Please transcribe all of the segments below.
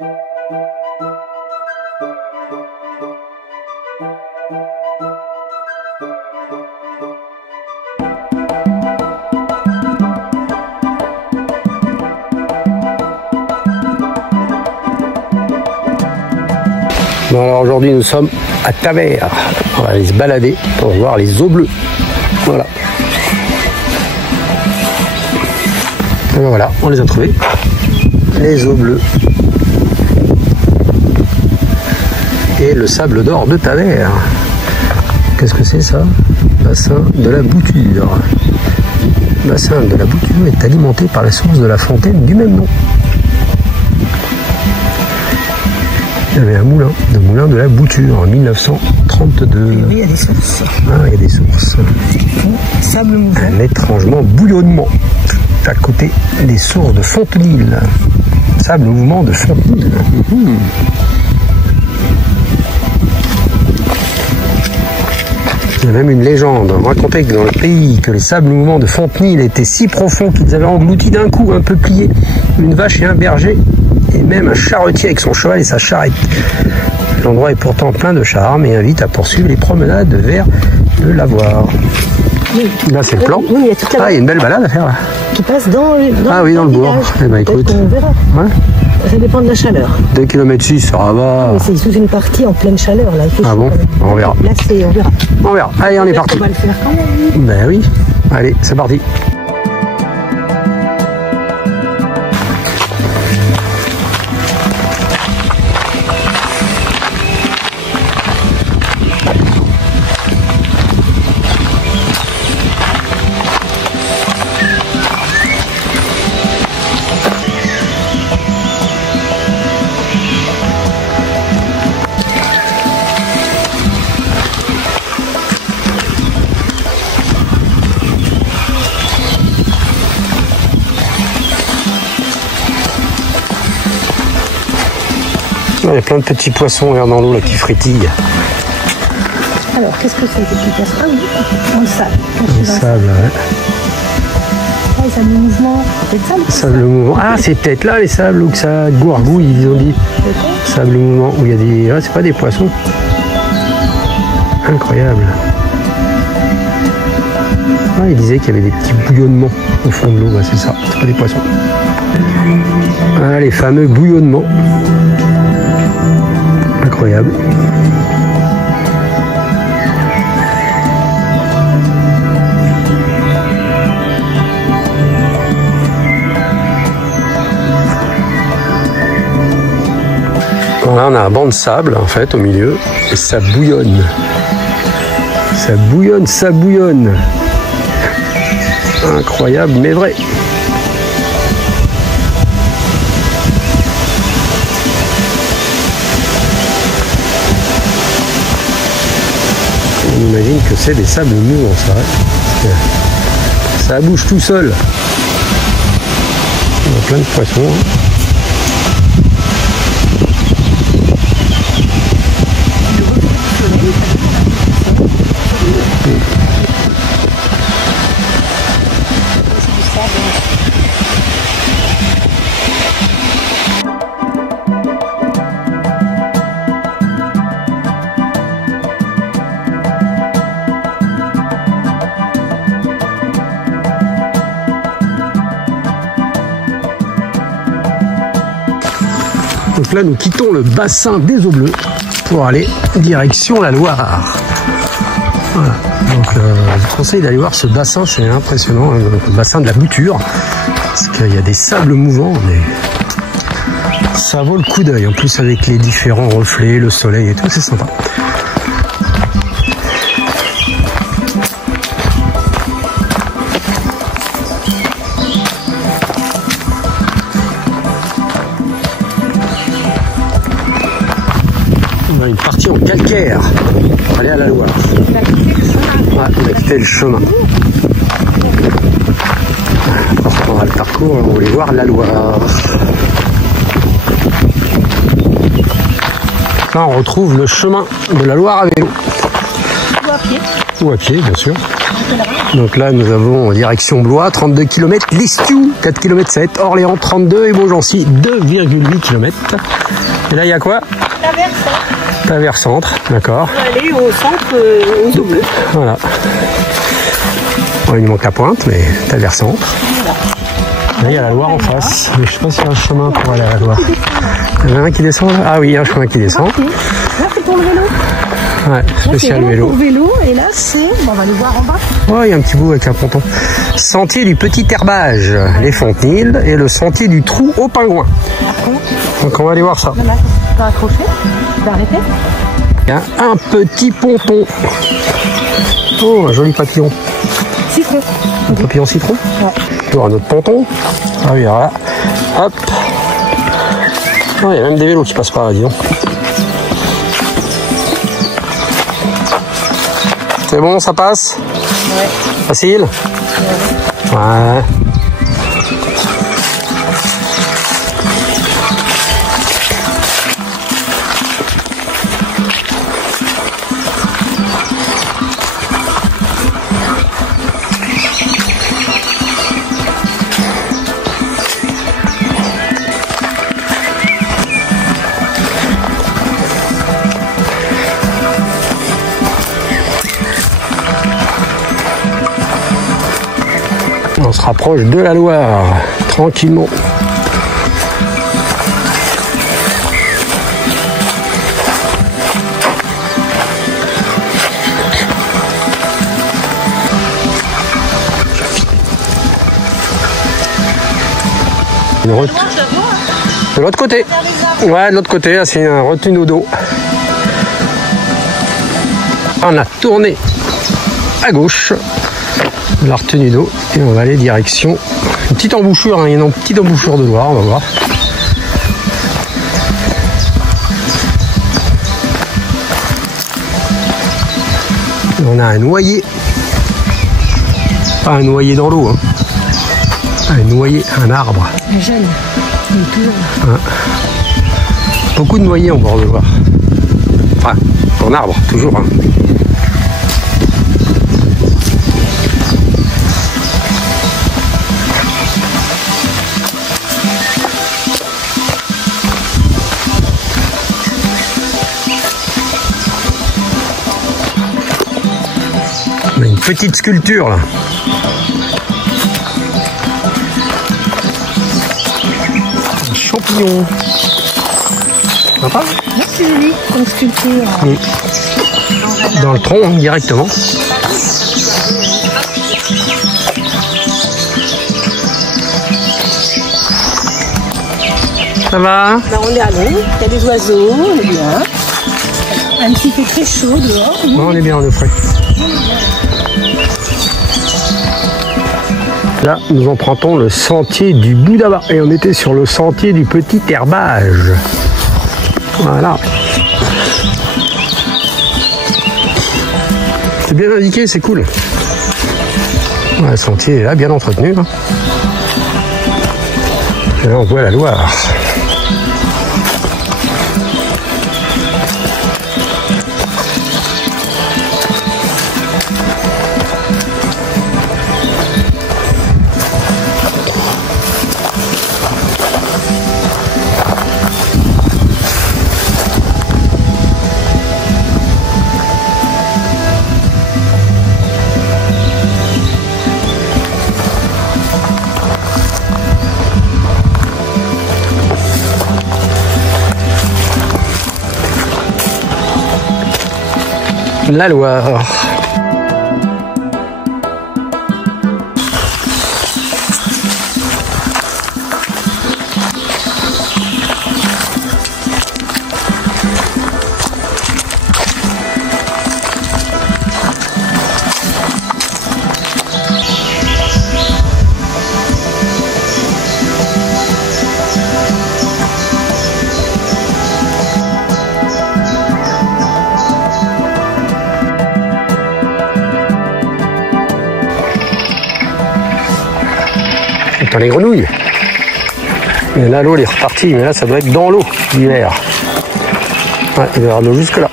Bon, alors aujourd'hui nous sommes à Tavers. On va aller se balader pour voir les eaux bleues. Voilà. Et ben voilà, on les a trouvés. Les eaux bleues. Et le sable d'or de Tavers. Qu'est-ce que c'est ça? Bassin de la Bouture. Le bassin de la Bouture est alimenté par la source de la fontaine du même nom. Il y avait un moulin, le moulin de la Bouture en 1932. Oui, il y a des sources. Ah, il y a des sources. Sable mouvant. Un étrangement bouillonnement à côté des sources de Fontenil. Sable mouvement de Fontenil. Il y a même une légende. On racontait que dans le pays, que les sables mouvants de Fontenil étaient si profonds qu'ils avaient englouti d'un coup, un peu plié, une vache et un berger, et même un charretier avec son cheval et sa charrette. L'endroit est pourtant plein de charme et invite à poursuivre les promenades vers le lavoir. Oui. Là, c'est le plan. Oui, il y a toute la... Ah, il y a une belle balade à faire là. Qui passe dans le bourg. Eh ben, écoute. On verra. Ouais. Ça dépend de la chaleur. 2 km 6, ça va. Mais c'est sous une partie en pleine chaleur là. Ah bon? On verra. Là, on verra. On verra. Allez, on est parti. On va le faire quand même. Ben oui. Allez, c'est parti. Il y a plein de petits poissons dans l'eau là qui frétillent. Alors, qu'est-ce que c'est que tu passes? Ah oui, dans le sable. Le sable, ouais. Ah, les sables mouvements, peut-être ça. Sable mouvant. Ah, c'est peut-être là les sables où que ça gourgouille, ils ont dit. Sable mouvant, où il y a des... Ah, c'est pas des poissons. Incroyable. Ah, il disait qu'il y avait des petits bouillonnements au fond de l'eau, ouais, c'est ça, c'est pas des poissons. Ah, les fameux bouillonnements. Incroyable. Bon, là on a un banc de sable en fait au milieu et ça bouillonne. Ça bouillonne, ça bouillonne. Incroyable mais vrai. On imagine que c'est des sables mouvants, ça. Ouais. Ça bouge tout seul. Il y a plein de poissons. Hein. Donc là, nous quittons le bassin des eaux bleues pour aller direction la Loire. Voilà. Donc, je vous conseille d'aller voir ce bassin, c'est impressionnant, hein, le bassin de la Bouture, parce qu'il y a des sables mouvants, mais ça vaut le coup d'œil. En plus, avec les différents reflets, le soleil et tout, c'est sympa. Une partie en calcaire pour aller à la Loire. Ouais, on a quitté le chemin. On reprendra le parcours, on va aller voir la Loire. Là, on retrouve le chemin de la Loire à vélo. Ou à pied. Ou à pied, bien sûr. Donc là, nous avons direction Blois, 32 km, Lestiou, 4 km 7, Orléans, 32 et Beaugency, 2,8 km. Et là, il y a quoi? Tavers Centre, d'accord. On va aller au centre, aux eaux bleues. Voilà. Bon, il nous manque la pointe, mais Tavers Centre. Voilà. Là, il y a la Loire en face. Mais je sais pas s'il y a un chemin pour aller à la Loire. Il y en a un qui descend là? Ah oui, il y a un chemin qui descend. Là, c'est pour le vélo. Ouais, spécial là, vélo. Pour vélo, et là, c'est... Bon, on va le voir en bas. Ouais, il y a un petit bout avec un ponton. Sentier du Petit Herbage, les Fontenilles, et le sentier du Trou au Pingouin. Donc on va aller voir ça. Tu vas accrocher, tu vas arrêter. Il y a un petit ponton. Oh, un joli papillon. Citron. Un papillon citron? Ouais. Toujours un autre ponton. Ah oui, alors là. Hop. Oh, il y a même des vélos qui passent par là, dis donc. C'est bon, ça passe? Ouais. Facile? Ouais. On se rapproche de la Loire, tranquillement. Une route. De l'autre côté. Ouais, de l'autre côté, là, c'est une retenue d'eau. On a tourné à gauche. La retenue d'eau et on va aller direction une petite embouchure, hein, il y a une petite embouchure de Loire, on va voir. On a un noyer, pas un noyer dans l'eau, hein. Un noyer, un arbre. Un jeune, il est toujours là. Hein. Beaucoup de noyers en bord de Loire. Enfin, en arbre, toujours. Hein. On a une petite sculpture là. Un champignon. Sympa. Là, c'est joli, comme sculpture. Oui. Dans le tronc directement. Ça va? Là, on est à l'eau, il y a des oiseaux, on est bien. Un petit peu très chaud dehors. Non, on est bien, on est frais. Là, nous empruntons le sentier du Bouddha et on était sur le sentier du Petit Herbage. Voilà. C'est bien indiqué, c'est cool. Ouais, le sentier est là, bien entretenu. Hein. Et là, on voit la Loire. La Loire. Dans les grenouilles. Mais là, l'eau, elle est repartie. Mais là, ça doit être dans l'eau l'hiver. Ouais, il doit y avoir de l'eau jusque là.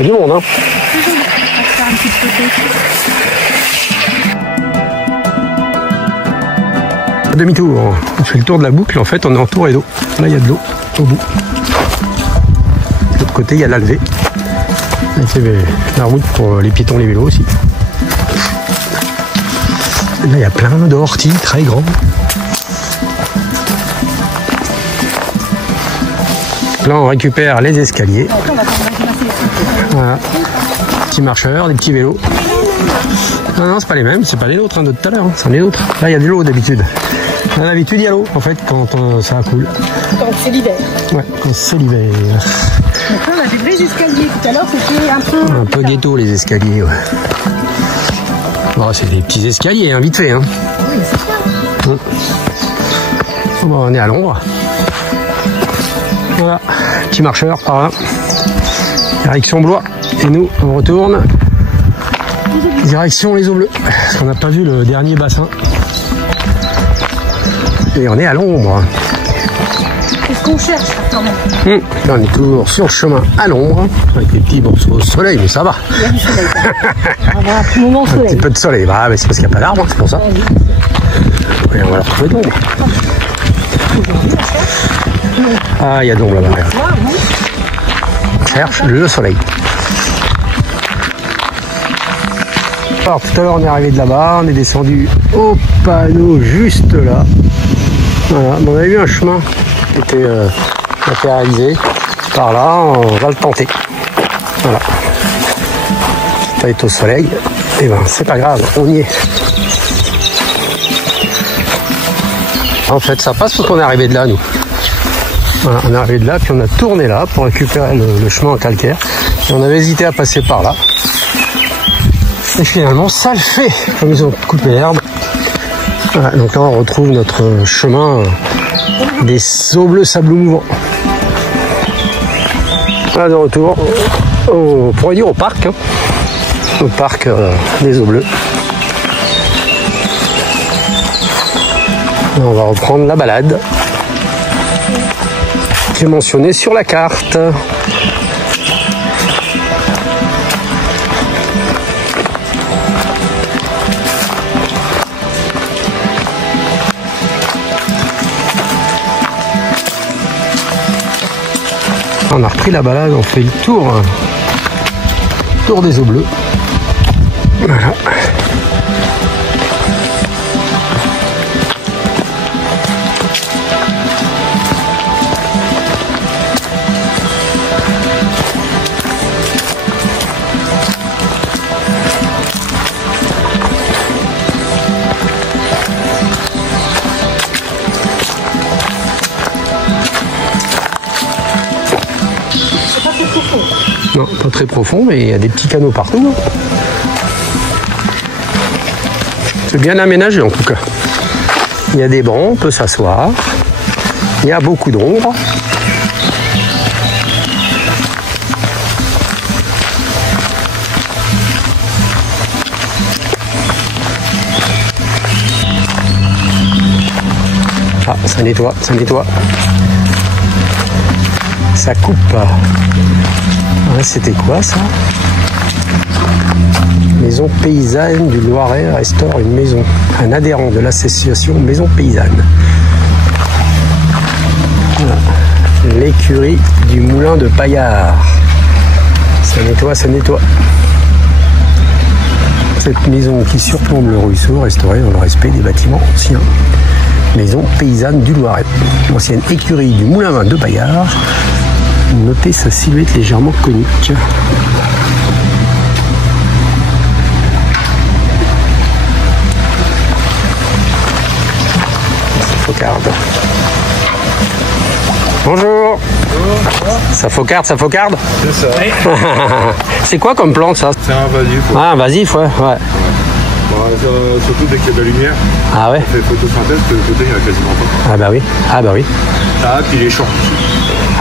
Il y a du monde, hein. On va faire une petite photo. Demi-tour. On fait le tour de la boucle. En fait, on est entouré d'eau. Là, il y a de l'eau au bout. De l'autre côté, il y a la levée. Là, c'est la route pour les piétons, les vélos aussi. Là, il y a plein d'orties très grands. Là, on récupère les escaliers. Voilà. Petits marcheurs, des petits vélos. Non, non, c'est pas les mêmes, c'est pas les nôtres, hein, de tout à l'heure. Hein. C'est les nôtres. Là, il y a de l'eau d'habitude. D'habitude, il y a l'eau, en fait, quand ça coule. Quand c'est l'hiver. Ouais, quand c'est l'hiver. Donc là, on a des vrais escaliers. Tout à l'heure, c'était un peu ghetto, les escaliers, ouais. Bon, c'est des petits escaliers, hein, vite fait. Hein. Oui, c'est ça. Bon, on est à l'ombre. Voilà, petit marcheur par là. Direction Blois. Et nous, on retourne. Direction les eaux bleues. Parce qu'on n'a pas vu le dernier bassin. Et on est à l'ombre. Qu'est-ce qu'on cherche quand même? Là, on est toujours sur le chemin à l'ombre. Avec les petits morceaux au soleil, mais ça va. Il y a du soleil. On va avoir un petit moment au Un soleil. petit peu de soleil. Bah, mais c'est parce qu'il n'y a pas d'arbre, c'est pour ça. Et on va la retrouver de l'ombre. Ah, il y a de l'ombre là-bas. On cherche le soleil. Alors, tout à l'heure, on est arrivé de là-bas. On est descendu au panneau juste là. Voilà. On avait eu un chemin qui était réalisé. Par là, on va le tenter. Voilà. Ça va être au soleil. Et ben, c'est pas grave, on y est. En fait, ça passe parce qu'on est arrivé de là, nous. Voilà, on est arrivé de là, puis on a tourné là pour récupérer le chemin en calcaire. Et on avait hésité à passer par là. Et finalement, ça le fait, comme ils ont coupé l'herbe. Voilà, donc là, on retrouve notre chemin des eaux bleues sableux mouvants. Voilà, de retour, on pourrait dire au parc, hein, au parc des eaux bleues. Et on va reprendre la balade qui est mentionnée sur la carte. On a repris la balade, on fait le tour des eaux bleues. Voilà. Non, pas très profond, mais il y a des petits canaux partout. C'est bien aménagé en tout cas. Il y a des bancs, on peut s'asseoir. Il y a beaucoup d'ombre. Ah, ça nettoie, ça nettoie. Ça coupe. Ouais, c'était quoi ça? Maison paysanne du Loiret restaure une maison. Un adhérent de l'association Maison Paysanne. Voilà. L'écurie du moulin de Paillard. Ça nettoie, ça nettoie. Cette maison qui surplombe le ruisseau, restaurée dans le respect des bâtiments anciens. Maison paysanne du Loiret. L'ancienne écurie du moulin à vin de Paillard. Notez sa silhouette légèrement conique. Focarde. Bonjour. Ça focarde, ça focarde. C'est ça. C'est quoi comme plante ça? C'est un vasif. Ah, un vasif, ouais. Bon, surtout dès qu'il y a de la lumière. Ah ouais. On fait photosynthèse, que le côté il n'y en a quasiment pas. Ah bah oui. Ah bah oui. Ah, puis les champs.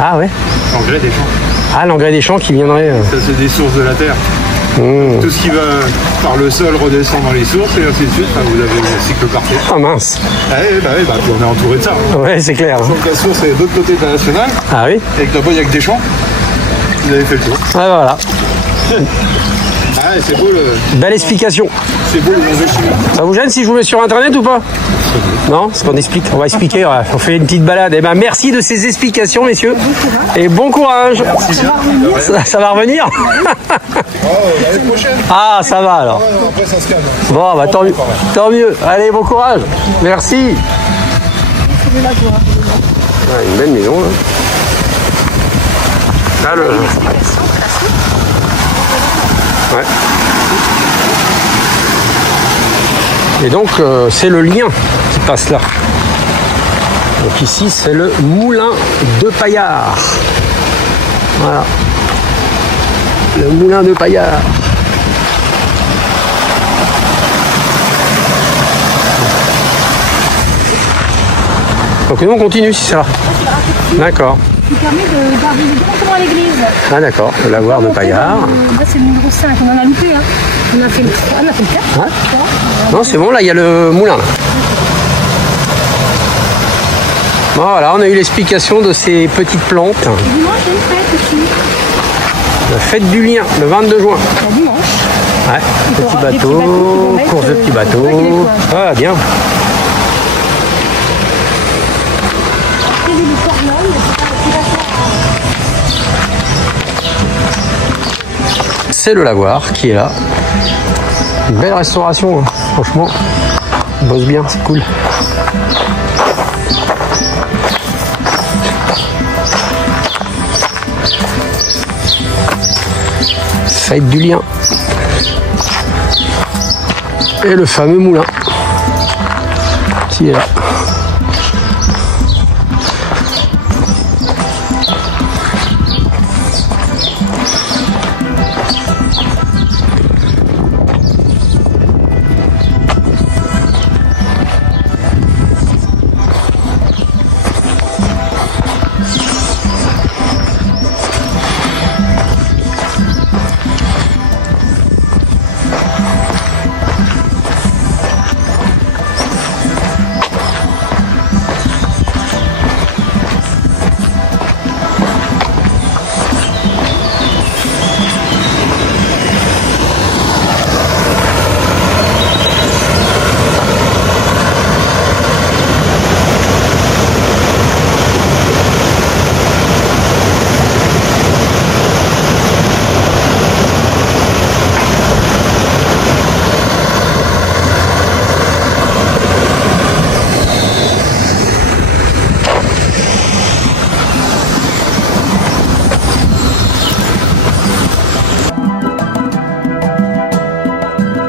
Ah ouais. L'engrais des champs. Ah, l'engrais des champs qui viendrait. Ça, c'est des sources de la terre. Mmh. Tout ce qui va par le sol redescend dans les sources et ainsi de suite. Enfin, vous avez le cycle parfait. Ah mince. Ah oui, bah, puis on est entouré de ça. Ouais, c'est clair. Donc la source est de l'autre côté de la nationale. Ah oui. Et que là-bas, il n'y a que des champs. Vous avez fait le tour. Ah voilà. Ah, c'est beau le... Belle explication. C'est beau le mauvais chemin. Ça vous gêne si je vous mets sur internet ou pas? Non, parce qu'on explique. On va expliquer, on fait une petite balade. Eh ben, merci de ces explications, messieurs. Et bon courage. Ça va revenir. L'année prochaine. Ah, ça va alors. Après, ça se calme. Bon, bah tant mieux. Tant mieux. Allez, bon courage. Merci. Ah, une belle maison, là. Là, le... Ouais. Et donc, c'est le lien qui passe là. Donc ici, c'est le moulin de Paillard. Voilà. Le moulin de Paillard. Donc nous, on continue si ça va. D'accord. Qui permet d'arriver directement à l'église. Ah d'accord, le lavoir de Paillard. Là, c'est le numéro 5, on en a loupé. Hein. On a fait le 3, on a fait le 4. Ouais. Non, c'est bon, là, il y a le moulin. Là. Bon, voilà, on a eu l'explication de ces petites plantes. Dimanche, il y a une fête aussi. La fête du lien, le 22 juin. La dimanche. Ouais, petit bateau, course de petits bateaux. Ah, bien. C'est le lavoir qui est là. Une belle restauration, hein. Franchement. On bosse bien, c'est cool. Fête du lien. Et le fameux moulin qui est là.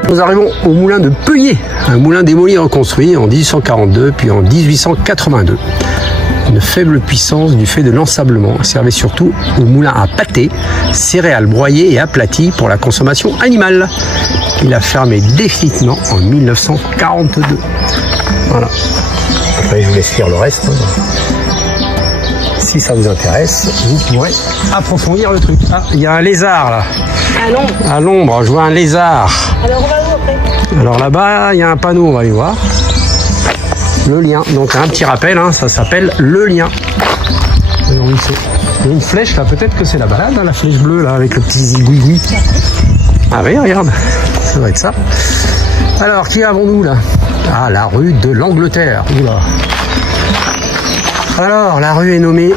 Nous arrivons au moulin de Peuillé, un moulin démoli et reconstruit en 1842 puis en 1882. Une faible puissance du fait de l'ensablement servait surtout au moulin à pâté, céréales broyées et aplaties pour la consommation animale. Il a fermé définitivement en 1942. Voilà. Après, je vous laisse faire le reste. Si ça vous intéresse, vous pourrez approfondir le truc. Ah, il y a un lézard là. À l'ombre. À l'ombre, je vois un lézard. Alors on va où après? Alors là-bas, il y a un panneau, on va aller voir. Le lien. Donc un petit rappel, hein, ça s'appelle le lien. Alors, oui, il y a une flèche là, peut-être que c'est la balade, hein, la flèche bleue là, avec le petit zigouigoui. Ah oui, regarde, ça doit être ça. Alors, qui avons-nous là? Ah, la rue de l'Angleterre. Oula. Alors, la rue est nommée...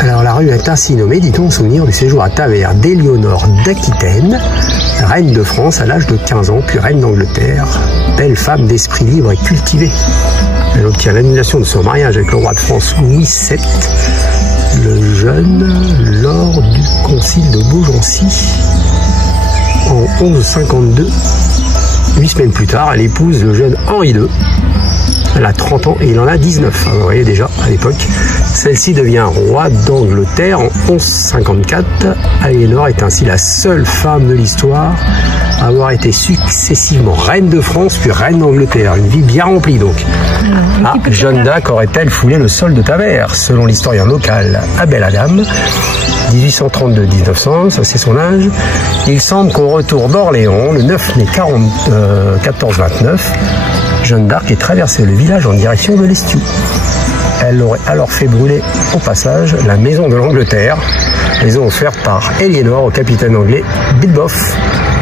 Alors, la rue est ainsi nommée, dit-on, en souvenir du séjour à Taverne d'Éléonore d'Aquitaine, reine de France à l'âge de 15 ans, puis reine d'Angleterre, belle femme d'esprit libre et cultivée. Elle obtient l'annulation de son mariage avec le roi de France Louis VII, le jeune, lors du concile de Beaugency, en 1152. 8 semaines plus tard, elle épouse le jeune Henri II. Elle a 30 ans et il en a 19. Vous voyez déjà, à l'époque. Celle-ci devient roi d'Angleterre en 1154. Aliénor est ainsi la seule femme de l'histoire à avoir été successivement reine de France puis reine d'Angleterre. Une vie bien remplie donc. Ah, Jeanne d'Arc aurait-elle foulé le sol de Taverne? Selon l'historien local Abel Adam, 1832-1901, ça c'est son âge. Il semble qu'au retour d'Orléans, le 9 mai 1429, Jeanne d'Arc ait traversé le village en direction de l'Estiou. Elle aurait alors fait brûler au passage la maison de l'Angleterre, maison offerte par Eleanor au capitaine anglais Bidboff,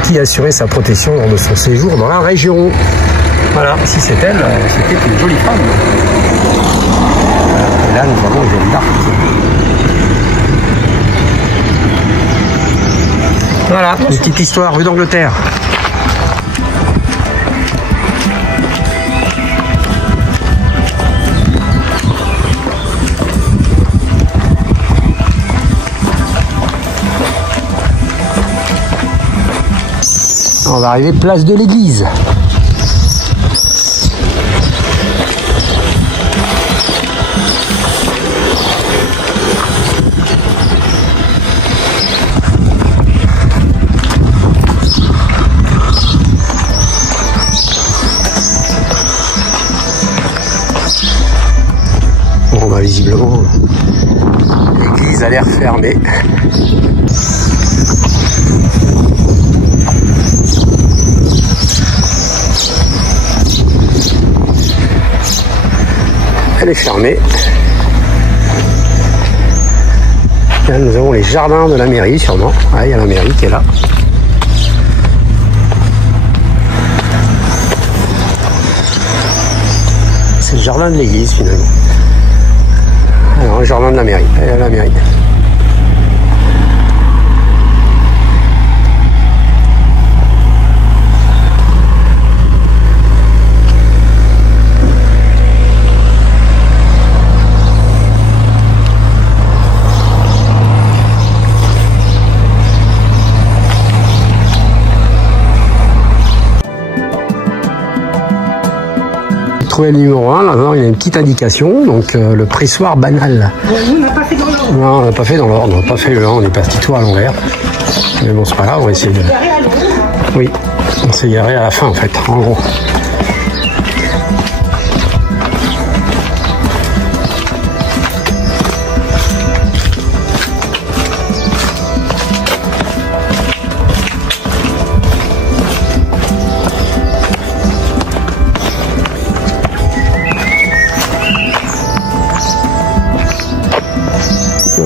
qui assurait sa protection lors de son séjour dans la région. Voilà, si c'est elle, c'était une jolie femme. Et là, nous avons une jolie darte. Voilà, une petite histoire rue d'Angleterre. On va arriver place de l'église. Bon, bah, visiblement, l'église a l'air fermée. Elle est fermée. Là, nous avons les jardins de la mairie, sûrement. Ah, il y a la mairie qui est là. C'est le jardin de l'église, finalement. Alors, le jardin de la mairie. Il y a la mairie. Le numéro 1, là-bas, il y a une petite indication, donc le pressoir banal. Bon, nous, on n'a pas fait dans l'ordre. Non, on n'a pas fait dans l'ordre, on n'a pas fait le 1, on est parti tout à l'envers. Mais bon, c'est pas grave, on va essayer de... Oui, on s'est garé à la fin, en fait, en gros.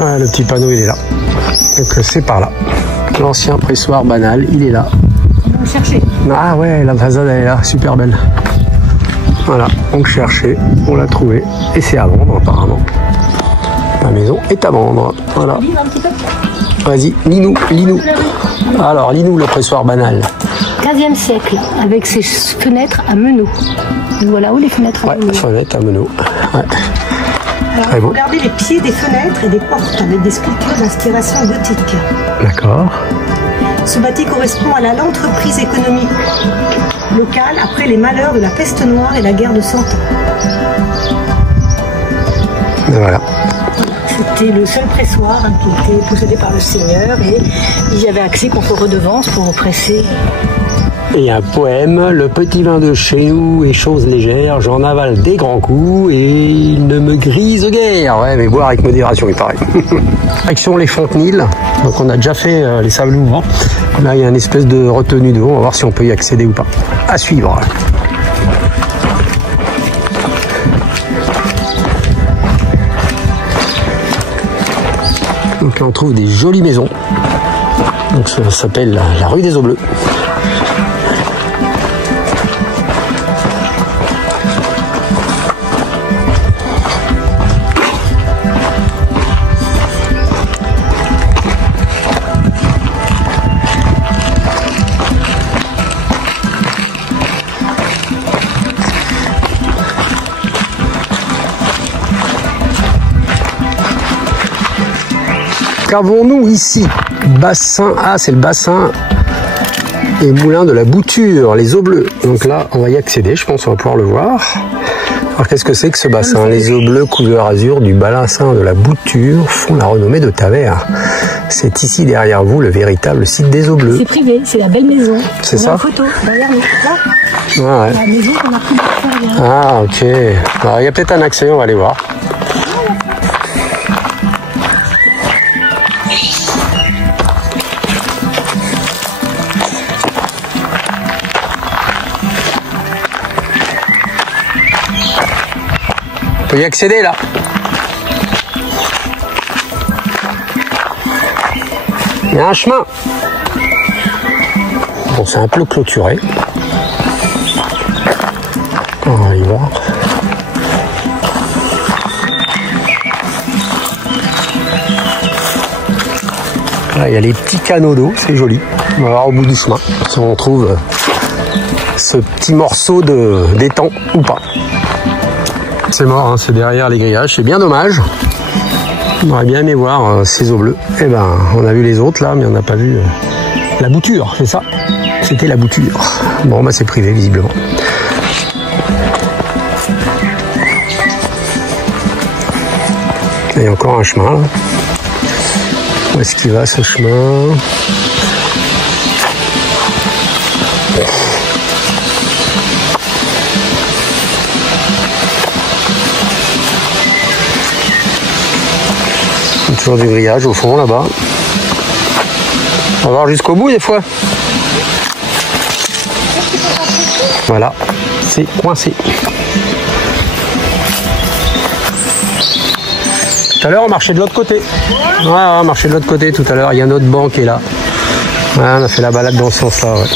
Ah, le petit panneau, il est là. Donc c'est par là. L'ancien pressoir banal, il est là. On va le chercher. Ah ouais, la façade, elle est là, super belle. Voilà, on le cherchait, on l'a trouvé. Et c'est à vendre, apparemment. La maison est à vendre. Voilà. Vas-y, lis-nous. Alors, lis-nous le pressoir banal. 15e siècle, avec ses fenêtres à meneaux. Voilà où les fenêtres à meneaux. Ouais, fenêtre à meneaux. Ouais. Alors, regardez les pieds des fenêtres et des portes avec des sculptures d'inspiration gothique. D'accord. Ce bâti correspond à l'entreprise économique locale après les malheurs de la peste noire et la guerre de 100 ans. Et voilà. C'était le seul pressoir qui était possédé par le seigneur et il y avait accès contre redevance pour presser. Et un poème, le petit vin de chez nous est chose légère, j'en avale des grands coups et il ne me grise guère. Ouais, mais boire avec modération, il paraît. Action les Fontenilles, donc on a déjà fait les sables mouvants. Là, il y a une espèce de retenue d'eau, on va voir si on peut y accéder ou pas. À suivre. Donc là, on trouve des jolies maisons. Donc ça s'appelle la rue des Eaux Bleues. Qu'avons-nous ici? Bassin, ah c'est le bassin et moulin de la Bouture, les Eaux Bleues. Donc là, on va y accéder, je pense, on va pouvoir le voir. Alors qu'est-ce que c'est que ce bassin? Les Eaux Bleues couleur azur du bassin de la Bouture font la renommée de Tavers. C'est ici derrière vous le véritable site des Eaux Bleues. C'est privé, c'est la belle maison. C'est ça? En photo, derrière nous. Là. Ah, ouais. La maison qu'on a pris de l'extérieur. Ah ok. Alors il y a peut-être un accès, on va aller voir. On peut y accéder là. Il y a un chemin. Bon, c'est un peu clôturé. On va y voir. Là, il y a les petits canaux d'eau, c'est joli. On va voir au bout du chemin si on trouve ce petit morceau d'étang ou pas. C'est mort, hein, c'est derrière les grillages, c'est bien dommage. On aurait bien aimé voir ces eaux bleues. Eh ben, on a vu les autres là, mais on n'a pas vu la bouture, c'est ça. C'était la bouture. Bon, bah c'est privé visiblement. Il y a encore un chemin là. Où est-ce qu'il va ce chemin? Toujours du grillage au fond là-bas. On va voir jusqu'au bout des fois. Voilà, c'est coincé. Tout à l'heure on marchait de l'autre côté. Ouais, on marchait de l'autre côté tout à l'heure. Il y a notre banc qui est là. Ouais, on a fait la balade dans ce sens-là. Ouais.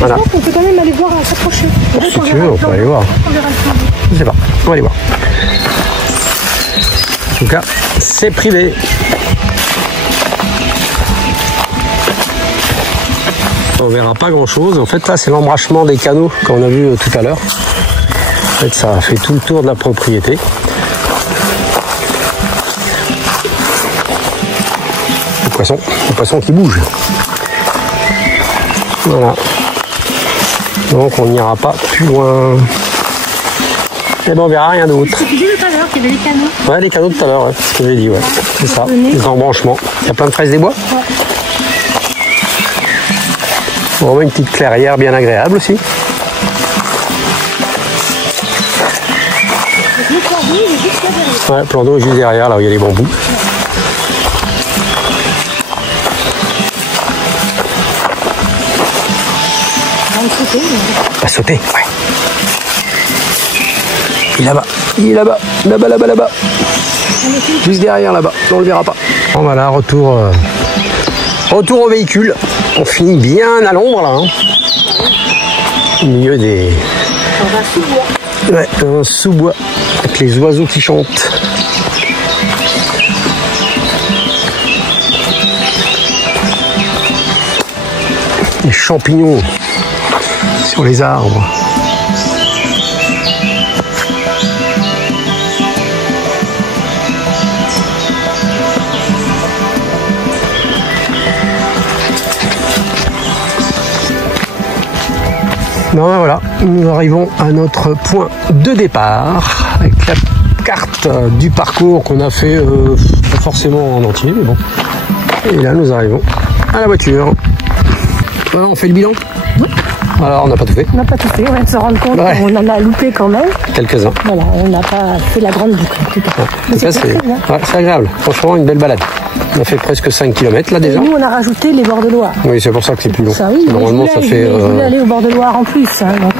Voilà. On peut quand même aller voir à s'approcher. Si tu veux, on peut aller voir. Je sais pas, on va aller voir. En tout cas, c'est privé. On verra pas grand chose. En fait, là, c'est l'embrachement des canaux qu'on a vu tout à l'heure. En fait, ça fait tout le tour de la propriété. Le poisson qui bouge. Voilà. Donc, on n'ira pas plus loin. Et ben on verra rien d'autre. Tu disais tout à l'heure qu'il y avait les canaux. Ouais, les canaux tout à l'heure, ouais, c'est ce que j'ai dit, ouais. C'est ça, les embranchements. Il y a plein de fraises des bois. Ouais. Bon, une petite clairière bien agréable aussi. Le plan d'eau, il est juste là derrière. Ouais, le plan d'eau est juste derrière, là où il y a les bambous. On va sauter. On va sauter, ouais. Il est là-bas, il est là-bas, là-bas. Juste derrière là-bas, on le verra pas. Bon voilà, retour au véhicule. On finit bien à l'ombre là. Hein. Au milieu des... On va sous-bois. Ouais, un sous-bois avec les oiseaux qui chantent. Les champignons sur les arbres. Ben voilà, nous arrivons à notre point de départ avec la carte du parcours qu'on a fait pas forcément en entier, mais bon. Et là, nous arrivons à la voiture. Voilà, on fait le bilan. Alors, on n'a pas tout fait. On n'a pas tout fait, on vient de se rendre compte Ouais. qu'on en a loupé quand même. Quelques-uns. Voilà, on n'a pas fait la grande boucle en tout cas. Mais Ça, c'était très bien. ouais, c'est agréable. Franchement, une belle balade. On a fait presque 5 km là déjà. Et nous, on a rajouté les bords de Loire. Oui, c'est pour ça que c'est plus long. Ça, oui, Normalement, ça fait... Je voulais aller au bord de Loire en plus, hein, donc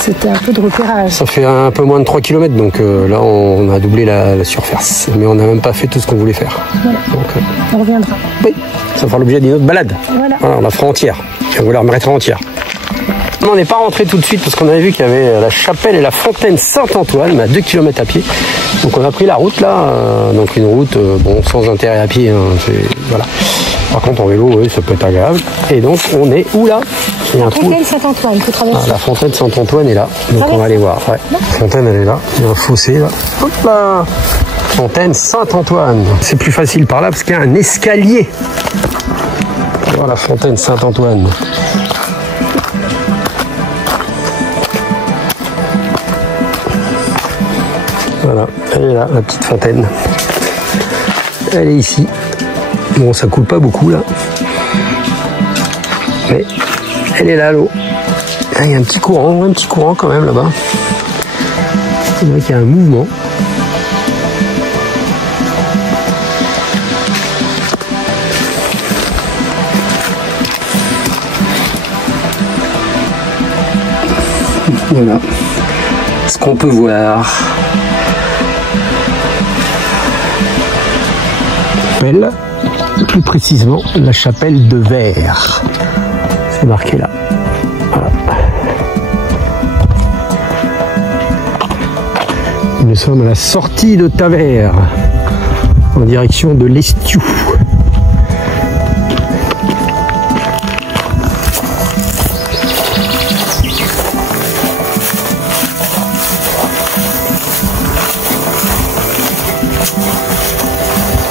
c'était un peu de repérage. Ça fait un peu moins de 3 km, donc là, on a doublé la surface. Mais on n'a même pas fait tout ce qu'on voulait faire. Voilà. Donc, On reviendra. oui, ça fera l'objet d'une autre balade. Voilà. Voilà, on la fera entière. Et on vous la remettra entière. On n'est pas rentré tout de suite parce qu'on avait vu qu'il y avait la chapelle et la fontaine Saint-Antoine, mais à 2 km à pied. Donc on a pris la route là, donc une route bon, sans intérêt à pied. Hein, voilà. Par contre en vélo, oui, ça peut être agréable. Et donc on est où là? Il y a un trou. Fontaine Saint-Antoine, faut traverser. Ah, la fontaine Saint-Antoine est là, donc on va aller voir. Ouais. La fontaine elle est là, il y a un fossé là. Hop là, fontaine Saint-Antoine. C'est plus facile par là parce qu'il y a un escalier. On va voir la fontaine Saint-Antoine. Voilà, elle est là, la petite fontaine. Elle est ici. Bon, ça coule pas beaucoup là. Mais elle est là, l'eau. Il y a un petit courant quand même là-bas. On dirait qu'il y a un mouvement. Voilà ce qu'on peut voir. Belle. plus précisément la chapelle de Verre. C'est marqué là. Voilà. Nous sommes à la sortie de Tavers, en direction de l'Estiou.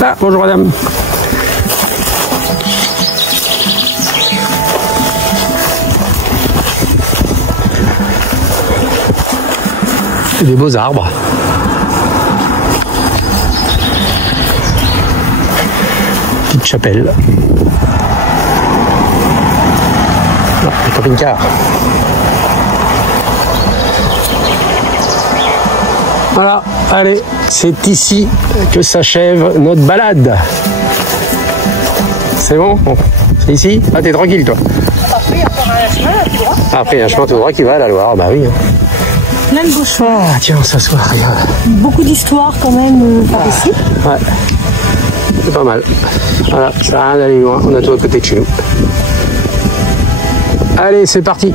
Ah, bonjour madame. Des beaux arbres. Petite chapelle. Ah, le camping-car. Voilà, allez, c'est ici que s'achève notre balade. C'est bon? Bon, c'est ici? Ah, t'es tranquille, toi? Après, il y a encore un chemin tout droit. Après, il y a un chemin tout droit qui va à la Loire, bah oui. Plein de beaux choix. Ah, tiens, on s'assoit, regarde. Beaucoup d'histoires quand même par ici. Ouais, c'est pas mal. Voilà, ça sert à rien d'aller loin, on a tout à côté de chez nous. Allez, c'est parti.